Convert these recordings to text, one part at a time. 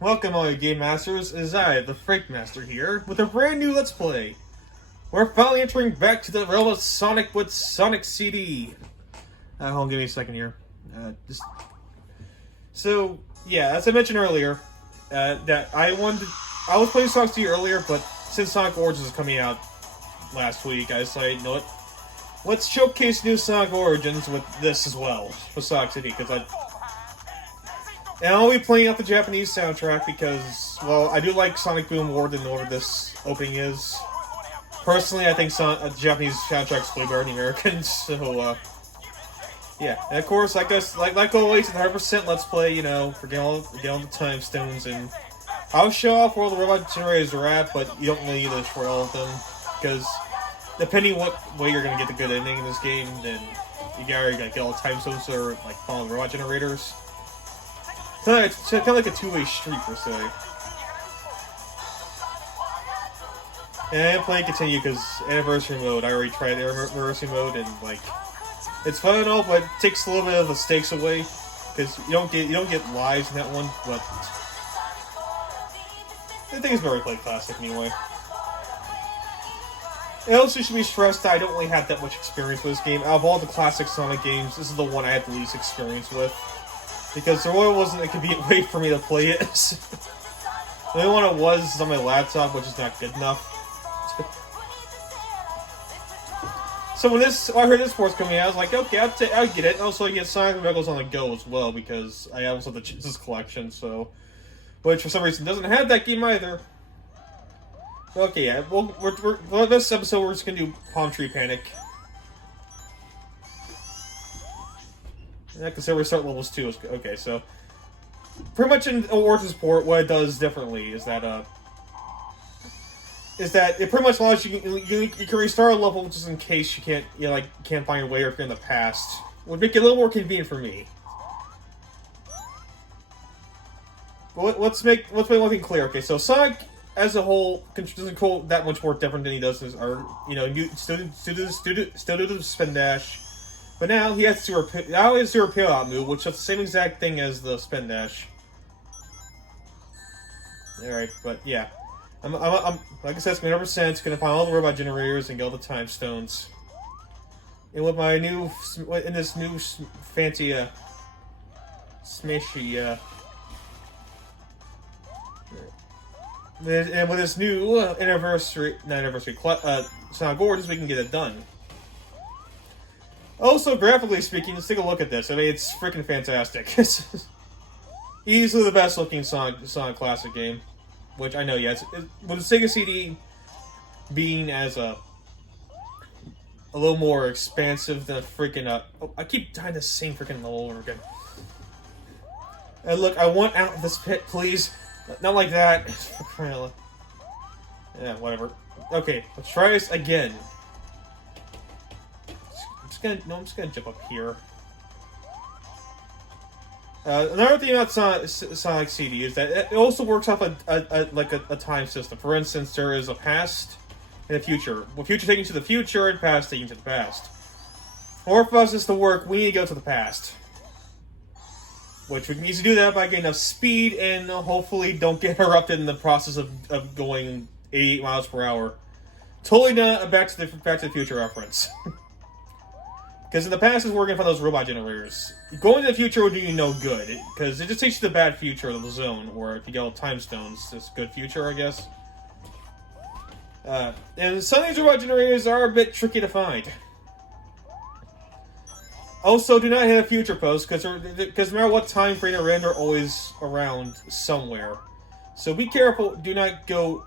Welcome all you Game Masters, it is I, the Freak Master here, with a brand new Let's Play. We're finally entering back to the realm of Sonic with Sonic CD. Hold on, give me a second here. So, yeah, as I mentioned earlier, that I was playing Sonic CD earlier, but since Sonic Origins is coming out last week, I decided, you know what, let's showcase new Sonic Origins with this as well, with Sonic CD, because and I'll be playing out the Japanese soundtrack because, well, I do like Sonic Boom more than whatever this opening is. Personally, I think the Japanese soundtrack's way better than the American, so, yeah. And of course, I guess, like always, 100% Let's Play, you know, for getting all the time stones, and I'll show off where all the robot generators are at, but you don't really need to destroy all of them, because depending what way you're going to get the good ending in this game, then you gotta get all the time stones that are, like, following the robot generators. It's kind of like a two-way street, per se. And I'm playing continue because anniversary mode. I already tried anniversary mode, and like, it's fun and all, but it takes a little bit of the stakes away because you don't get lives in that one. But I think it's better to play classic anyway. It also should be stressed that I don't really have that much experience with this game. Out of all the classic Sonic games, this is the one I had the least experience with. Because there really wasn't a convenient way for me to play it. The only one it was is on my laptop, which is not good enough. So when I heard this port's coming out, I was like, okay, I'll get it. Also, I get Sonic Knuckles on the go as well, because I also have the Genesis collection, so... Which, for some reason, doesn't have that game either. Okay, yeah, well, this episode, we're just gonna do Palmtree Panic. I consider we start levels 2. Okay, so pretty much in Origins port, what it does differently is that it pretty much allows you can restart a level just in case you can't find your way, or if you're in the past. Would make it a little more convenient for me. But let's make one thing clear. Okay, so Sonic as a whole doesn't go that much more different than he does in his art. You know, still do the spin dash. But now he has zero peel out move, which is the same exact thing as the spin dash. Alright, but yeah. I'm like I said, it's 100% gonna find all the robot generators and get all the time stones. And with my this new fancy smashy and with this new Sonic Origins, we can get it done. Also, graphically speaking, let's take a look at this. I mean, it's freaking fantastic. It's easily the best looking Sonic Classic game. Which I know, yes. With the Sega CD being as a little more expansive than a freaking... oh, I keep dying the same freaking level over again. And look, I want out of this pit, please. Not like that. Yeah, whatever. Okay, let's try this again. I'm just gonna jump up here. Another thing about Sonic CD is that it also works off a time system. For instance, there is a past and a future. With future taking to the future, and past taking to the past. Or for us to work, we need to go to the past. Which we can easily do that by getting enough speed and hopefully don't get interrupted in the process of going 88 miles per hour. Totally not a Back to the Future reference. Because in the past is working for those robot generators. Going to the future would do you no good, because it just takes you to the bad future of the zone, or if you get all time stones, it's good future, I guess. And some of these robot generators are a bit tricky to find. Also, do not hit a future post, because no matter what time frame they're in, they're always around somewhere. So be careful, do not go...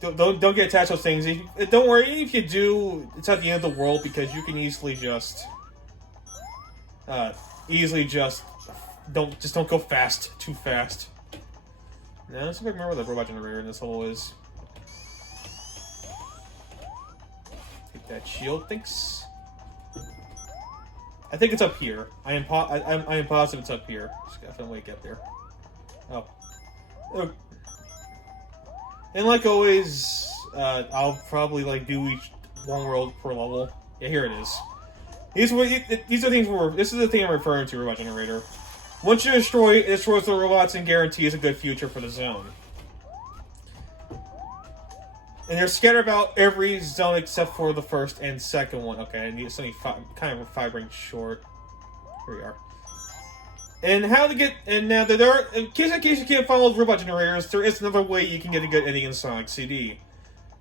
Don't get attached to those things. Don't worry, even if you do, it's not the end of the world, because you can easily just don't go too fast. Now let's see if I remember what the robot generator in this hole is. Take that shield, thanks. I think it's up here. I am positive it's up here. Just gotta find a way to get there. Oh. And like always, I'll probably do each one world per level. Yeah, here it is. These are things this is the thing I'm referring to, Robot Generator. Once you destroy, it destroys the robots and guarantees a good future for the zone. And they're scattered about every zone except for the first and second one. Okay, I need something kind of 5 rings short. Here we are. And how to get... And now, there are... In case you can't follow the Robot Generators, there is another way you can get a good ending in Sonic CD.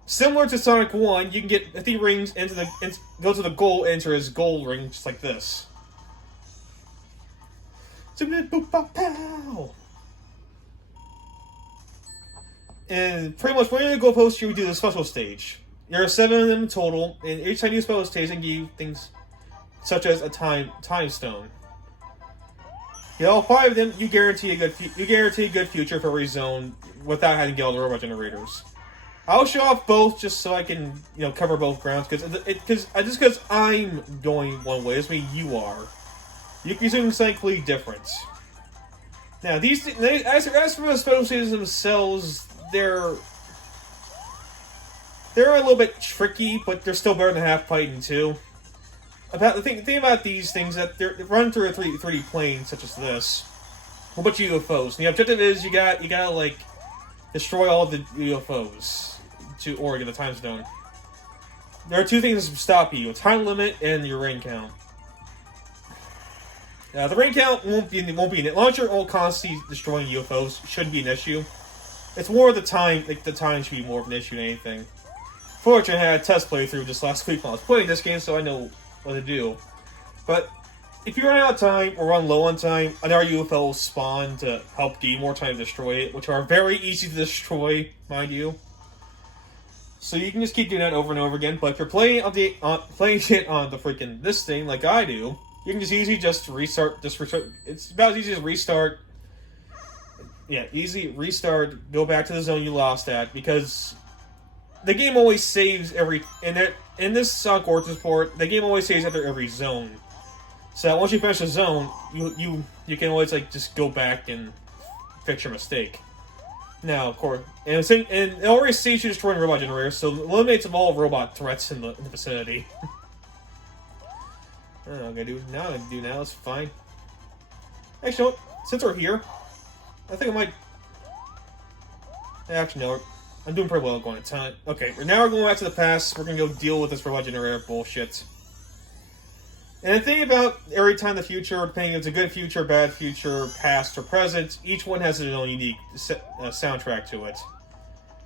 Similar to Sonic 1, you can get 50 rings go to the goal, enter as gold ring, just like this. And pretty much when you're in the goal post, you do the special stage. There are 7 of them in total, and each time you special stage, they give you things such as a time stone. Get all 5 of them, you guarantee a good future for every zone without having to get all the Robot Generators. I'll show off both just so I can, cover both grounds, because I'm going one way, doesn't mean you are. You can do something slightly different. Now, as for the special stages themselves, they're a little bit tricky, but they're still better than Half Titan 2. The thing about these things that they're run through a 3D plane such as this. A bunch of UFOs. And the objective is you gotta like destroy all of the UFOs to get the time stone. There are 2 things that stop you: a time limit and your ring count. The ring count won't be an launcher all constantly destroying UFOs shouldn't be an issue. It's more the time. The time should be more of an issue than anything. Fortunately, I had a test playthrough just last week while I was playing this game, so I know what to do. But if you run out of time or run low on time, another UFO will spawn to help gain more time to destroy it, which are very easy to destroy, mind you. So you can just keep doing that over and over again. But if you're playing it on the freaking this thing like I do, you can just easily restart. It's about as easy as restart. Yeah, easy restart. Go back to the zone you lost at, because the game always saves in this Sonic Origins port. The game always saves after every zone. So once you finish a zone, you can always just go back and fix your mistake. Now, of course, and it already saves you destroying Robot Generators, so it eliminates all robot threats in the vicinity. I don't know what I'm gonna do now. It's fine. Actually, since we're here, I think I might. Actually, no. I'm doing pretty well going to time. Okay, now we're going back to the past. We're gonna go deal with this Robot Generator bullshit. And the thing about every time the future, depending if it's a good future, bad future, past, or present, each one has its own unique soundtrack to it.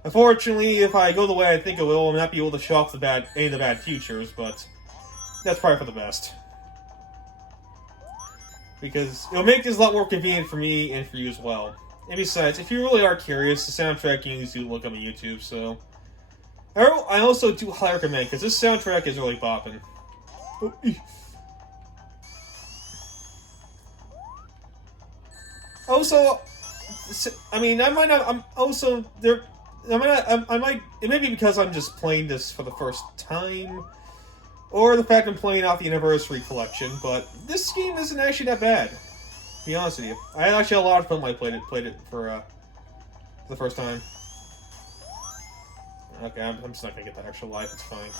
Unfortunately, if I go the way I think it will, I'll not be able to show off any of the bad futures, but that's probably for the best. Because it'll make this a lot more convenient for me and for you as well. And besides, if you really are curious, the soundtrack you need to look up on YouTube, so... I also do highly recommend, because this soundtrack is really bopping. Also, I mean, I might not, I'm also, there, I might, it may be because I'm just playing this for the first time, or the fact I'm playing off the Anniversary Collection, but this game isn't actually that bad, to be honest with you. I actually had a lot of fun when I played it for the first time. Okay, I'm just not gonna get that extra life, it's fine.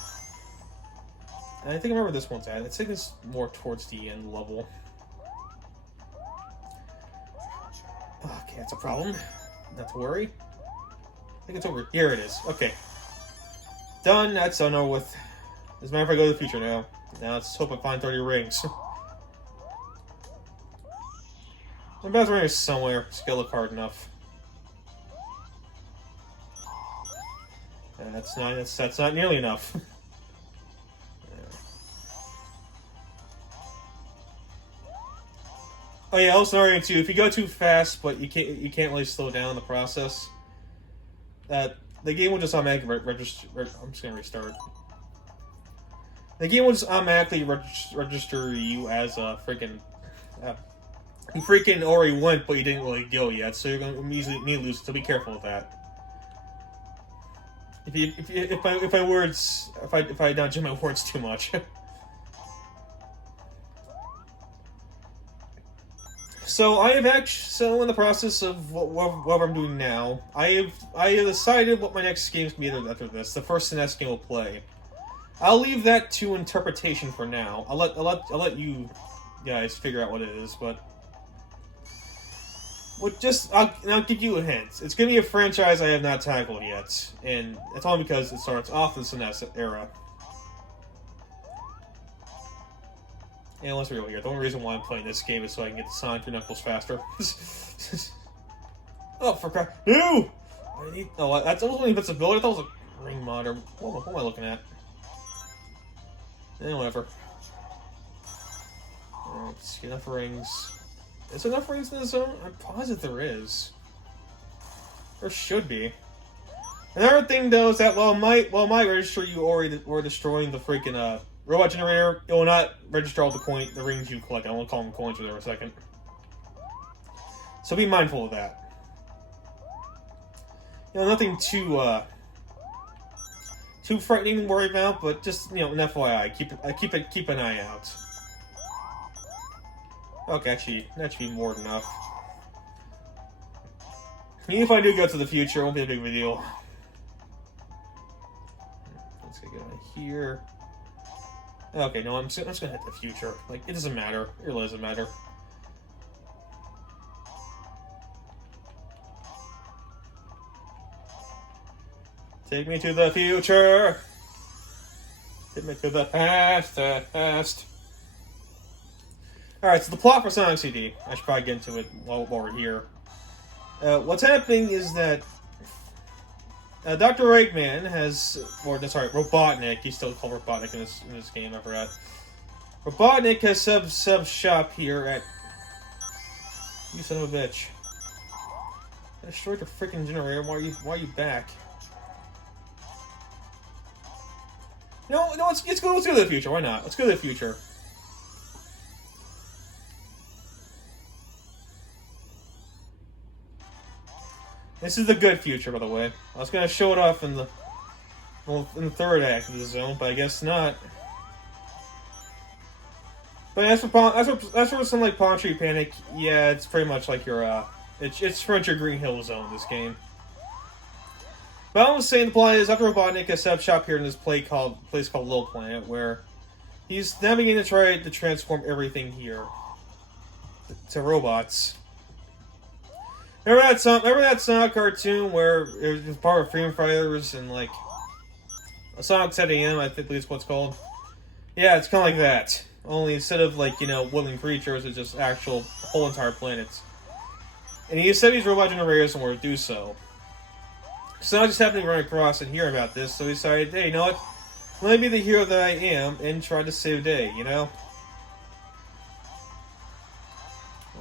And I think I remember this one's at. I think it's more towards the end level. Okay, that's a problem. Not to worry. I think it's over. Here it is. Okay. Done. That's done over with. As a matter of fact, I go to the future now. Now let's hope I find 30 rings. I'm about to ring is somewhere. Just gotta look hard enough. That's not nearly enough. Oh yeah, also another too. If you go too fast, but you can't really slow down the process, the game will just automatically register. I'm just gonna restart. The game will just automatically register you as a freaking. You freaking already went, but you didn't really go yet, so you're gonna easily lose. So be careful with that. If I don't jam my words too much. So I have in the process of what I'm doing now, I have decided what my next game's gonna be after this. The first SNES game we'll play. I'll leave that to interpretation for now. I'll let you guys figure out what it is, but I'll give you a hint. It's gonna be a franchise I have not tackled yet, and it's only because it starts off in the SNES era. And let's be real here. The only reason why I'm playing this game is so I can get the Sonic and Knuckles faster. Oh, for crap! No! I need. Oh, that wasn't invincibility. I thought it was a ring mod. Or what am I looking at? Whatever. Let's get enough rings. Is there enough rings in the zone? I'm positive there is. There should be. Another thing, though, is that while it might register you or destroying the freaking robot generator, it will not register all the rings you collect. I won't call them coins for a second. So be mindful of that. Nothing too frightening to worry about, but just an FYI, keep an eye out. Okay, actually, that should be more than enough. Even if I do go to the future, it won't be a big deal. Let's get going here. Okay, no, I'm just gonna hit the future. Like, it doesn't matter. It really doesn't matter. Take me to the future. Take me to the past. Alright, so the plot for Sonic CD. I should probably get into it while we're here. What's happening is that Dr. Eggman has... Robotnik. He's still called Robotnik in this game, I forgot. Robotnik has sub shop here at... You son of a bitch. I destroyed your freaking generator. Why are you back? No, let's go to the future. Why not? Let's go to the future. This is the good future, by the way. I was gonna show it off in the third act of the zone, but I guess not. But as for something like Palmtree Panic, yeah, it's pretty much like your it's pretty much your Green Hill zone. This game. But I was saying the plot is after Robotnik has set up shop here in this place called Little Planet, where he's now beginning to try to transform everything here to robots. Remember that Sonic cartoon where it was part of Freedom Fighters and like Sonic 7 AM, I think is what's called. Yeah, it's kind of like that. Only instead of like willing creatures, it's just actual whole entire planets. And he said these robot generators and where to do so. So I just happened to run across and hear about this, so he decided, hey, you know what? Let me be the hero that I am and try to save the day, Well,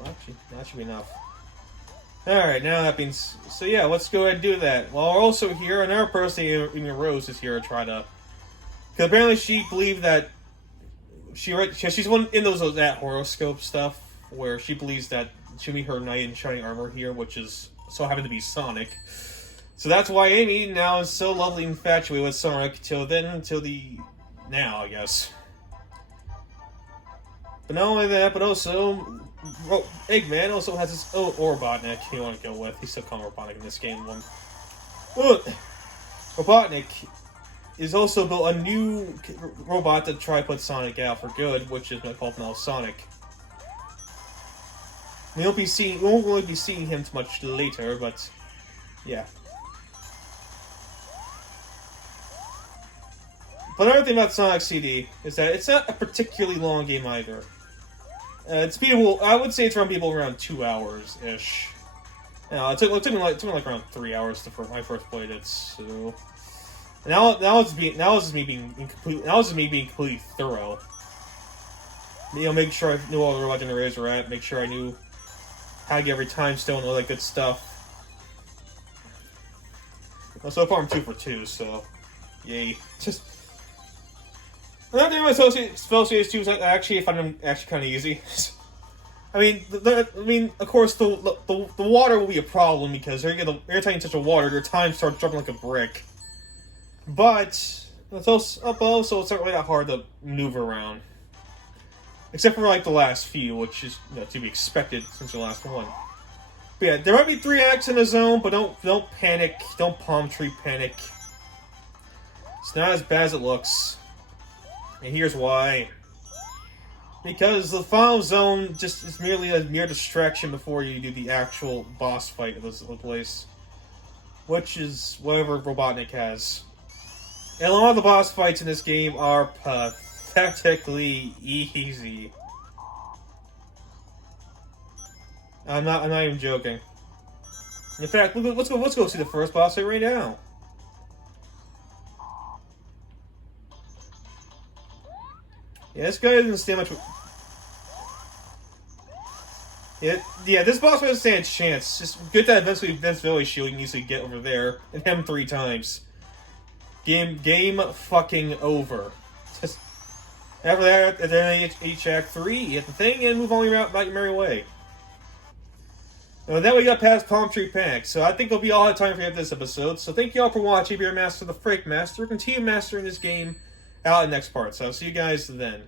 actually, that should be enough. Alright, now that means... So yeah, let's go ahead and do that. While we're also here, another person, Amy Rose, is here to try to... Because apparently she believed that... She's one in that horoscope stuff, where she believes that she'll be her knight in shining armor here, which is so happened to be Sonic. So that's why Amy now is so lovely and infatuated with Sonic now, I guess. But not only that, but also Eggman also has his or Robotnik you want to go with. He's still called Robotnik in this game. Robotnik is also built a new robot to try to put Sonic out for good, which is called now Sonic. We won't really be seeing him much later, but yeah. But another thing about Sonic CD is that it's not a particularly long game either. It's beatable. I would say it's around 2 hours ish. It took me like around 3 hours when I first played it. So now it's me being completely thorough. Making sure I knew all the robot generators were at. Make sure I knew how to get every time stone, all that good stuff. Well, so far I'm 2 for 2, so yay. Just another thing about Spell Series 2 is I actually find them kind of easy. I mean, of course, the water will be a problem because every time you touch the water, your time starts dropping like a brick. But it's also it's not really that hard to maneuver around, except for like the last few, which is to be expected since the last one. But yeah, there might be 3 acts in the zone, but don't panic. Don't Palmtree panic. It's not as bad as it looks. And here's why. Because the final zone just is merely a mere distraction before you do the actual boss fight of this place. Which is whatever Robotnik has. And a lot of the boss fights in this game are pathetically easy. I'm not even joking. In fact, let's go see the first boss fight right now. Yeah, this guy doesn't stand much. Yeah, this boss doesn't stand a chance. Just get that invincibility shield you can easily get over there, and him 3 times. Game fucking over. Just after that, and then each act 3, you hit the thing and move on about your merry way. And then we got past Palmtree Panic, so I think we'll be all out of time for this episode. So thank you all for watching. Be your master, the Freak Master. Continue mastering this game out in the next part. So I'll see you guys then.